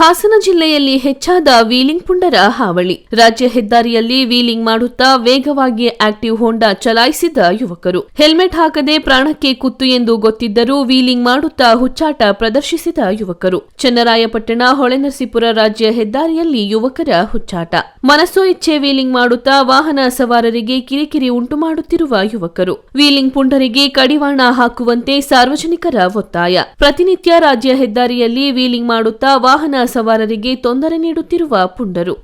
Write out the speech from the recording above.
ಹಾಸನ ಜಿಲ್ಲೆಯಲ್ಲಿ ಹೆಚ್ಚಾದ ವೀಲಿಂಗ್ ಪುಂಡರ ಹಾವಳಿ. ರಾಜ್ಯ ಹೆದ್ದಾರಿಯಲ್ಲಿ ವೀಲಿಂಗ್ ಮಾಡುತ್ತಾ ವೇಗವಾಗಿ ಆಕ್ಟಿವ್ ಹೋಂಡಾ ಚಲಾಯಿಸಿದ ಯುವಕರು. ಹೆಲ್ಮೆಟ್ ಹಾಕದೆ ಪ್ರಾಣಕ್ಕೆ ಕುತ್ತು ಎಂದು ಗೊತ್ತಿದ್ದರೂ ವೀಲಿಂಗ್ ಮಾಡುತ್ತಾ ಹುಚ್ಚಾಟ ಪ್ರದರ್ಶಿಸಿದ ಯುವಕರು. ಚನ್ನರಾಯಪಟ್ಟಣ ಹೊಳೆನರಸೀಪುರ ರಾಜ್ಯ ಹೆದ್ದಾರಿಯಲ್ಲಿ ಯುವಕರ ಹುಚ್ಚಾಟ. ಮನಸೋ ಇಚ್ಛೆ ವೀಲಿಂಗ್ ಮಾಡುತ್ತಾ ವಾಹನ ಸವಾರರಿಗೆ ಕಿರಿಕಿರಿ ಉಂಟು ಮಾಡುತ್ತಿರುವ ಯುವಕರು. ವೀಲಿಂಗ್ ಪುಂಡರಿಗೆ ಕಡಿವಾಣ ಹಾಕುವಂತೆ ಸಾರ್ವಜನಿಕರ ಒತ್ತಾಯ. ಪ್ರತಿನಿತ್ಯ ರಾಜ್ಯ ಹೆದ್ದಾರಿಯಲ್ಲಿ ವೀಲಿಂಗ್ ಮಾಡುತ್ತಾ ವಾಹನ ಸವಾರರಿಗೆ ತೊಂದರೆ ನೀಡುತ್ತಿರುವ ಪುಂಡರು.